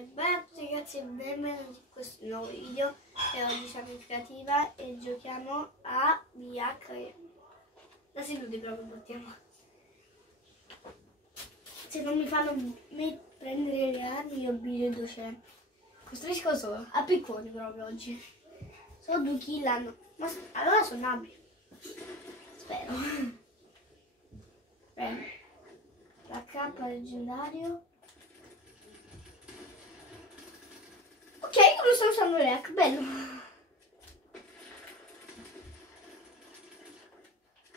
Bene a tutti ragazzi e benvenuti in questo nuovo video. E oggi siamo in creativa e giochiamo a VH. Da seduti proprio bottiamo. Se non mi fanno prendere le armi io biglietto c'è. Costruisco solo, a picconi proprio oggi. Solo 2 kill hanno. Ma allora sono nabili. Spero. Bene. La K leggendario. Ok, come sto usando il rec, bello.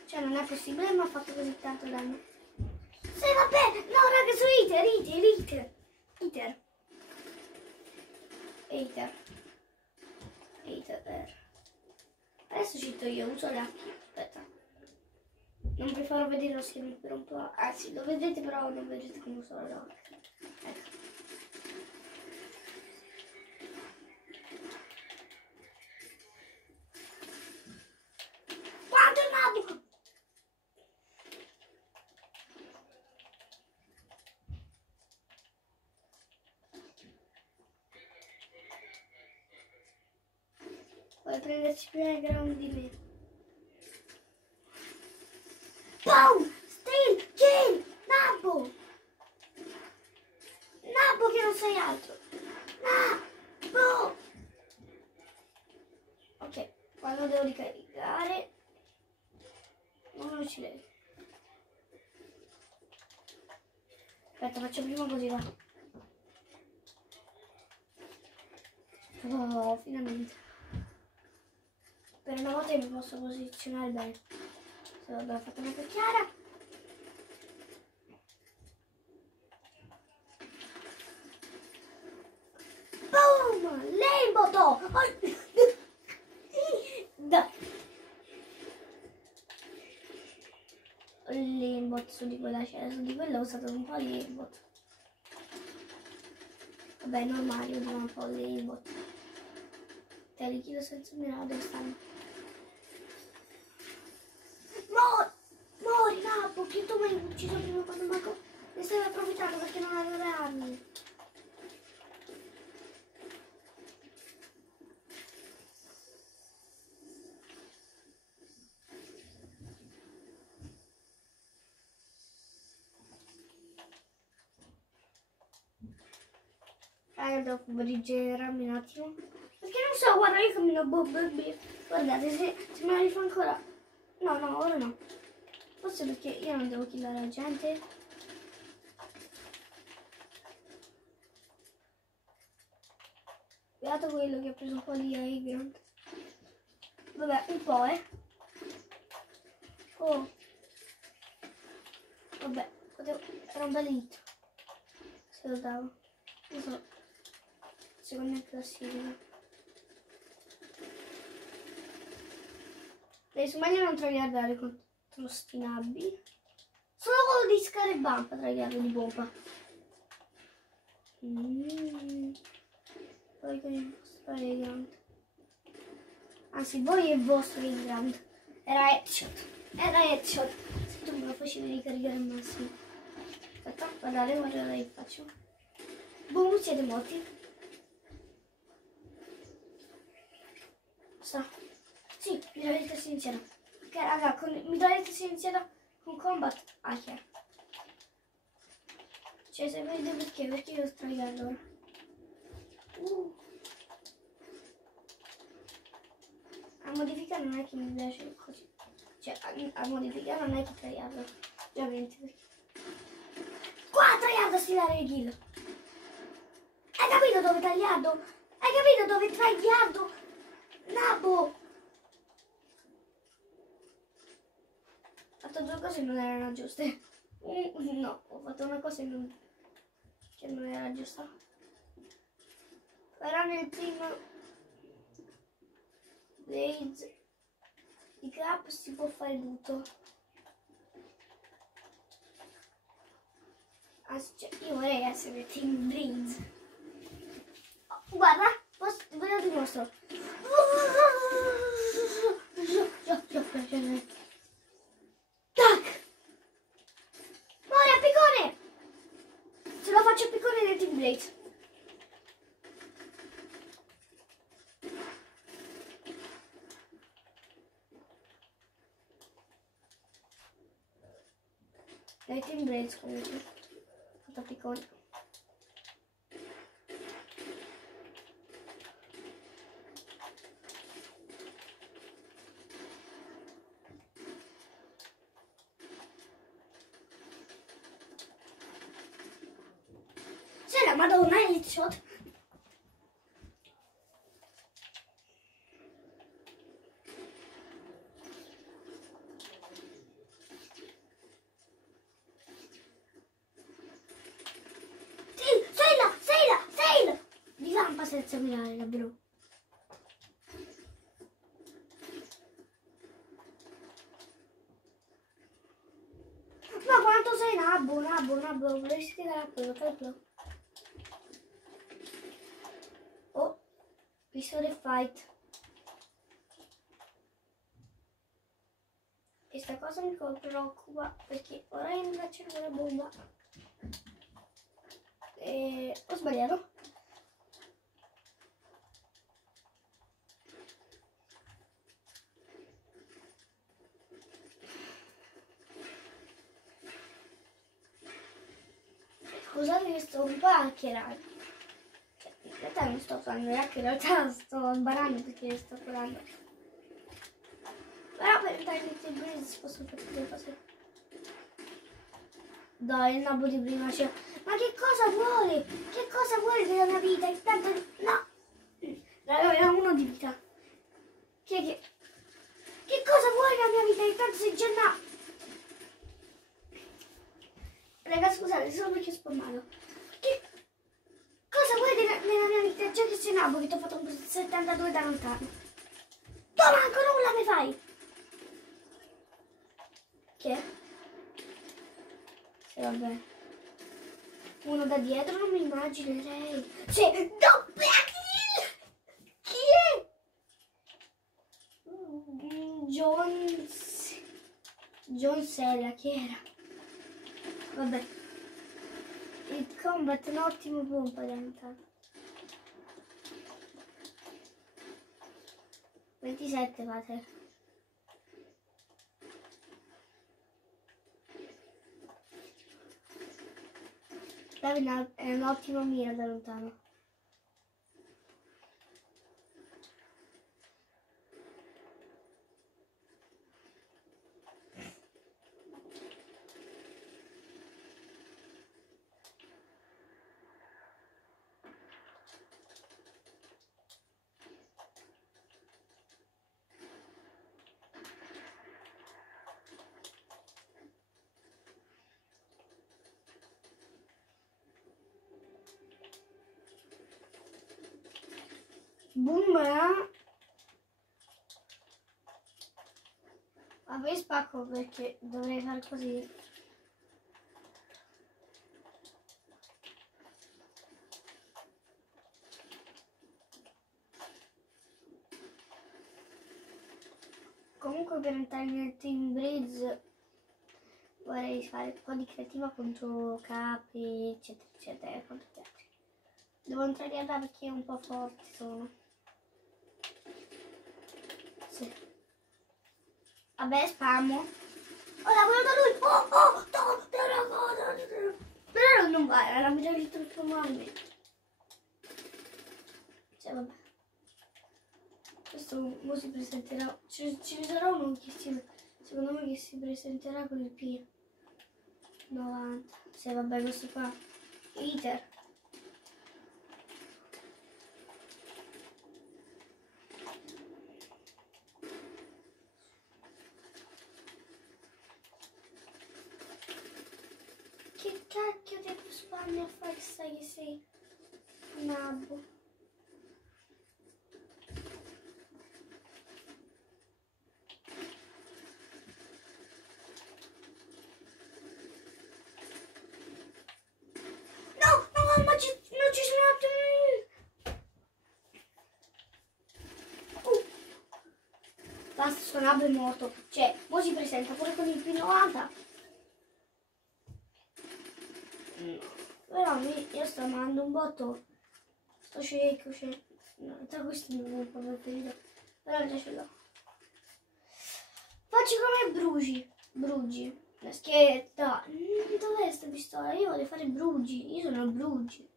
Cioè non è possibile, ma ha fatto così tanto danno. Sì, vabbè, no raga, su Iter. Adesso cito io, uso l'H. Aspetta. Non vi farò vedere lo schermo per un po'. Ah sì, lo vedete però non vedete come uso l'H. Ecco. Vuoi prenderci più nel ground di me? Boom! Steel! Kill! Nabbo! Nabbo che non sei altro! Nabbo! Ok, quando devo ricaricare non ci devi. Aspetta, faccio prima così va. Oh, finalmente. Per una volta mi posso posizionare bene. Se l'abbiamo fatto molto chiara. Boom! L'emboto! Dai! L'embot su di quella c'era, su di quella ho usato un po' l'embot. Vabbè, normale, io devo un po' l'embot. Te li chiedo senza mirare dove stanno. Mori, Nabbo, che tu mi hai ucciso prima quando Marco ne stavi approfittando perché non aveva le armi. Devo rigenerarmi un attimo. Perché non so, guarda, io cammino guardate, se me la rifà ancora. No, ora no. Forse perché io non devo killare la gente. Beato quello che ha preso un po' di high ground. Vabbè, un po', Oh. Vabbè, era un bel hit. Se lo davo. Non so. Secondo me è classifica. Adesso meglio non tragliardare contro sti nabbi. Solo quello di scare e bump tragliarlo di bomba. Poi con il vostro Egrand. Anzi, voi e il vostro Egrand. Era headshot. Se tu me lo facevi ricaricare al massimo. Aspetta, guardate che faccio. Boom, siete morti. Sì, mi dovete essere sincera. Ok, raga, mi dovete essere sincera con combat. Ah, chiaro. Cioè, se vedete perché io sto tagliando ora. A modificare non è che mi piace così. Cioè, a modificare non è che tagliarlo. Ovviamente perché. Qua tagliarlo si dare il kill. Hai capito dove tagliarlo? Hai capito dove tagliarlo? Nabbo! Ho fatto 2 cose che non erano giuste. No, ho fatto una cosa che non era giusta. Però nel team Blaze di Crap si può fare tutto. Anzi, cioè, io vorrei essere team Blaze. Oh, guarda, ve lo dimostro. Tac! Muore a piccone! Ce lo faccio a piccone nel team Blaze. dai Team Blades comunque. Fatto piccone. Sei la Madonna, è headshot. Senza mirare davvero. Ma quanto sei nabbo, vorresti tirare a quello, calcolo. Oh, visto the fight. Questa cosa mi preoccupa perché ora io mi faccio la bomba. E ho sbagliato. Scusate che sto un po' a hackerare. Cioè, in realtà non sto facendo hacker, in realtà sto sbarando perché sto curando. Però per entrare in Team Blades posso fare delle cose. Dai, il nabbo di prima c'è. Ma che cosa vuole? Che cosa vuole della mia vita? Intanto no! Era uno di vita. Che cosa vuole della mia vita? Intanto sei già no! Raga, scusate, solo perché ho spammato. Che cosa vuoi nella mia vita? Già che sei nabbo che ti ho fatto un 72 da lontano. Tu manco nulla mi fai! Che? Sì, vabbè. Uno da dietro non mi immaginerei. C'è doppia kill! Chi è? John Sella, chi era? Vabbè. Il combat è un ottimo pompa da lontano. 27 fate. Davide è un'ottima mira da lontano. Boom! Vabbè, spacco perché dovrei fare così. Comunque per entrare nel Team Blades vorrei fare un po' di creativa contro capi, eccetera, eccetera, contro gli altri. Devo entrare là perché un po' forti sono. Sì. Vabbè, spammo. Ho lavorato da lui! Però non va, era la migliore di trasformarmi. Cioè, vabbè. Questo mo si presenterà. Ce ne sarà uno che secondo me che si presenterà con il P90. Sì, vabbè, questo qua. Iter. Che cacchio di spammi a fare stai che sei nabbo? Basta, sto nabbo è morto. Cioè, mo si presenta pure con il P90. Però io sto mandando un botto. Sto shake, cioè. No, tra questi non è un po' preferito. Però già ce l'ho. Faccio come Brugi. Una schietta. Dov'è sta pistola? Io voglio fare Brugi. Io sono Brugi.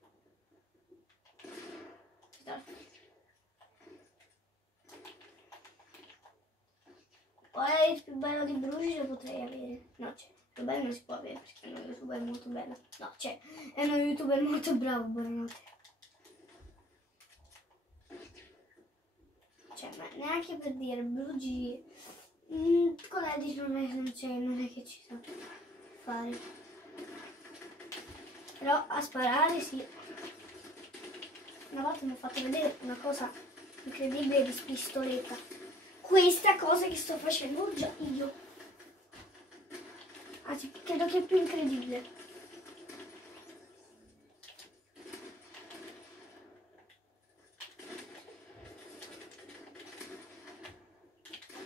Poi il più bello di Brugi lo potrei avere. No, c'è. Il più bello non si può avere perché è uno youtuber molto bello. No, c'è. È uno youtuber molto bravo, buonanotte. Cioè, ma neanche per dire Brugi. Con Edith non è che ci sa fare. Però a sparare sì. Una volta mi ho fatto vedere una cosa incredibile di pistoletta. Questa cosa che sto facendo già io. Anzi, credo che è più incredibile.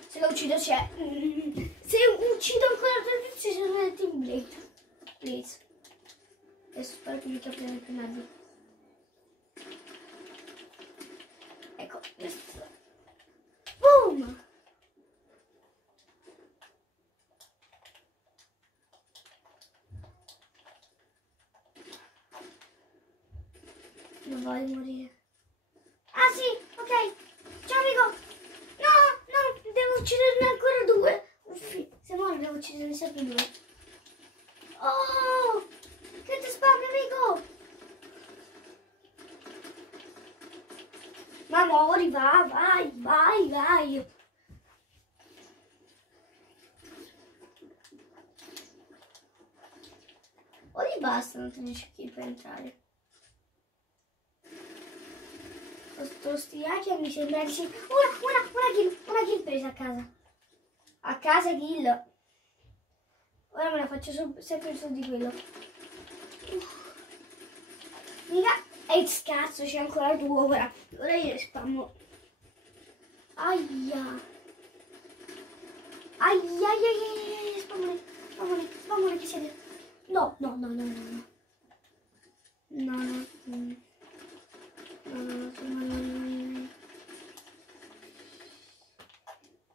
Se lo uccido c'è. Se uccido ancora tre ci sono le Team Blade. Please. Adesso spero che mi capire il penallo. Ecco, questo. Boom! Non voglio morire. Ah sì, ok. Ciao amico. No, devo ucciderne ancora due. Uffi, se muore devo ucciderne sempre due. Oh, che ti spawni amico. Ma muori, vai. O gli basta, non te ne c'è chi per entrare. Questo stiacchio mi sembra che sia... Una kill presa a casa. A casa kill. Ora me la faccio sempre su di quello. Mica... E scazzo, c'è ancora due ora. Ora io spammo. Aia. Spammone che siete. No.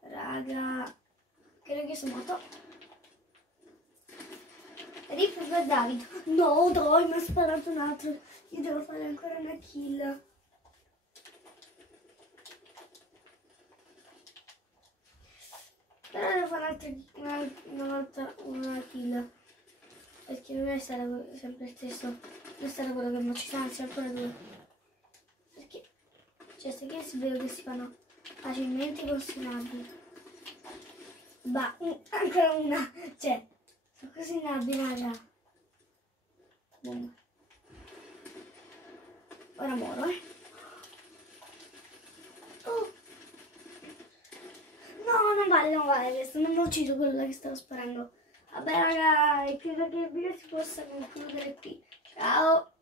Raga, credo che sono morto. Rip per David. No, dai, mi ha sparato un altro. Io devo fare ancora una kill. Però devo fare una kill. Perché non è stato sempre il stesso. Non è stato quello che ci sono, c'è ancora due. Perché? Cioè, queste kill si vedo che si fanno facilmente consumabili. Bah, ancora una. Cioè, sono così nabili, raga. Boom. Ora muoro, Oh. No, non vale questo, non ho ucciso quello che stavo sparando. Vabbè raga, credo che il video si possa concludere qui. Ciao!